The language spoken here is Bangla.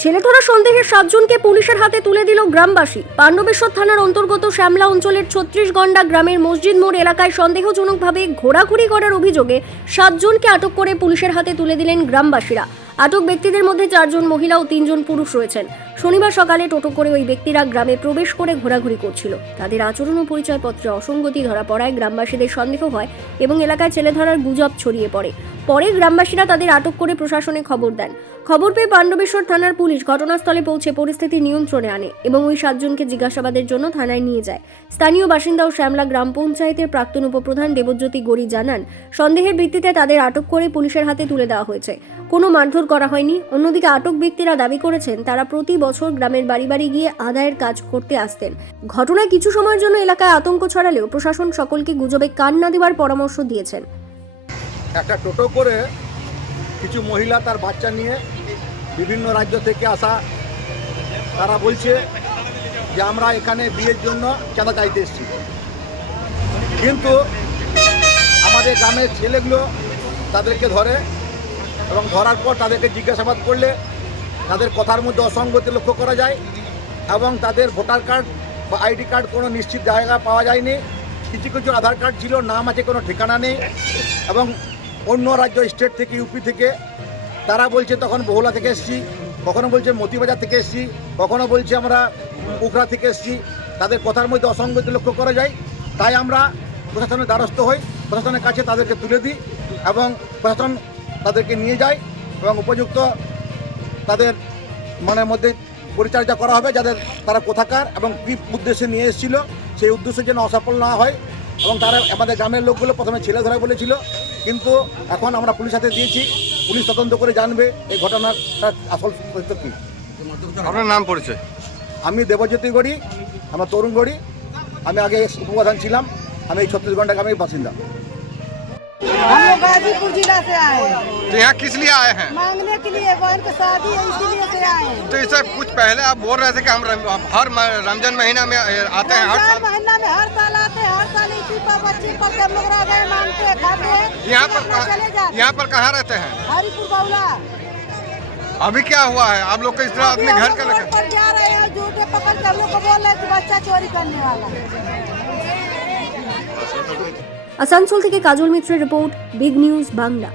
ছেলে ধরা সন্দেহে 7 জনকে পুলিশের হাতে তুলে দিল গ্রামবাসী। পাণ্ডবেশ্বর থানার অন্তর্গত শ্যামলা অঞ্চলের 36গন্ডা গ্রামের মসজিদ মোড় এলাকায় সন্দেহজনকভাবে ঘোরাঘুরি করার অভিযোগে 7 জনকে আটক করে পুলিশের হাতে তুলে দিলেন গ্রামবাসীরা। আটক ব্যক্তিদের মধ্যে 4 জন মহিলা ও 3 জন পুরুষ রয়েছেন। শনিবার সকালে টোটো করে ওই ব্যক্তিরা গ্রামে প্রবেশ করে ঘোরাঘুরি করছিল। তাদের আচরণ ও পরিচয়পত্রে অসঙ্গতি ধরা পড়ায় গ্রামবাসীদের সন্দেহ হয় এবং এলাকায় ছেলে ধরার গুজব ছড়িয়ে পড়ে। পরে গ্রামবাসীরা তাদের আটক করে প্রশাসনে খবর দেন। খবর পেয়ে পাণ্ডবেশ্বর থানার পুলিশ ঘটনাস্থলে পৌঁছে পরিস্থিতি নিয়ন্ত্রণে আনে এবং ওই 7 জনকে জিজ্ঞাসাবাদের জন্য থানায় নিয়ে যায়। স্থানীয় বাসিন্দা ও শ্যামলা গ্রাম পঞ্চায়েতের প্রাক্তন উপপ্রধান দেবজ্যোতি গড়ি জানান, সন্দেহের ভিত্তিতে তাদের আটক করে পুলিশের হাতে তুলে দেওয়া হয়েছে। কোনো মারধর করা হয়নি। অন্যদিকে আটক ব্যক্তিরা দাবি করেছেন তারা প্রতি বছর গ্রামের বাড়ি বাড়ি গিয়ে আদায়ের কাজ করতে আসতেন। ঘটনায় কিছু সময়ের জন্য এলাকায় আতঙ্ক ছড়ালেও প্রশাসন সকলকে গুজবে কান না দেওয়ার পরামর্শ দিয়েছেন। একটা টোটো করে কিছু মহিলা তার বাচ্চা নিয়ে বিভিন্ন রাজ্য থেকে আসা, তারা বলছে যে আমরা এখানে বিয়ের জন্য চাঁদা চাইতে এসেছি। কিন্তু আমাদের গ্রামের ছেলেগুলো তাদেরকে ধরে এবং ধরার পর তাদেরকে জিজ্ঞাসাবাদ করলে তাদের কথার মধ্যে অসঙ্গতি লক্ষ্য করা যায় এবং তাদের ভোটার কার্ড বা আইডি কার্ড কোনো নিশ্চিত জায়গা পাওয়া যায়নি। কিছু কিছু আধার কার্ড ছিল, নাম আছে, কোনো ঠিকানা নেই। এবং অন্য রাজ্য স্টেট থেকে, ইউপি থেকে তারা বলছে তখন বহুলা থেকে এসেছি, কখনো বলছে মতিবাজার থেকে এসেছি, কখনো বলছে আমরা উখড়া থেকে এসেছি। তাদের কথার মধ্যে অসঙ্গতি লক্ষ্য করা যায়। তাই আমরা প্রশাসনের দ্বারস্থ হই, প্রশাসনের কাছে তাদেরকে তুলে দিই এবং প্রশাসন তাদেরকে নিয়ে যায় এবং উপযুক্ত তাদের মনের মধ্যে পরিচর্যা করা হবে, যাদের তারা কোথাকার এবং কী উদ্দেশ্যে নিয়ে এসেছিল সেই উদ্দেশ্য যেন অসফল না হয়। এবং তারা আমাদের গ্রামের লোকগুলো প্রথমে ছেলে ধরা বলেছিল, কিন্তু এখন আমরা পুলিশ হাতে দিয়েছি। পুলিশ তদন্ত করে জানবে এই ঘটনার আসল সত্য কী। আপনার নাম পরিচয়? আমি দেবজ্যোতি গড়ি, আমার তরুণ গড়ি। আমি আগে উপপ্রধান ছিলাম। আমি এই 36গন্ডা গ্রামের বাসিন্দা। हम लोग गाजीपुर जिला से आए हैं। तो यहाँ किस लिए आए हैं? मांगने के लिए, बहन की शादी है इसीलिए से आए हैं। तो इससे कुछ पहले आप बोल रहे थे कि हम हर रमजान महीना में आते हैं, हर साल महीना में हर साल आते हैं। हर साल इसी पर बच्ची पर हम लोग रह गए, मांगते हैं, खाते हैं। यहाँ पर कहाँ रहते हैं? हरिपुर बाउला। अभी क्या हुआ है? आप लोग को इस तरह अपने घर का रोड पर जा रहे हैं, झूठे पकड़ के हम लोग को बोल रहे हैं कि बच्चा चोरी करने वाला। আসানসোল থেকে কাজল মিত্রের রিপোর্ট, বিগ নিউজ বাংলা।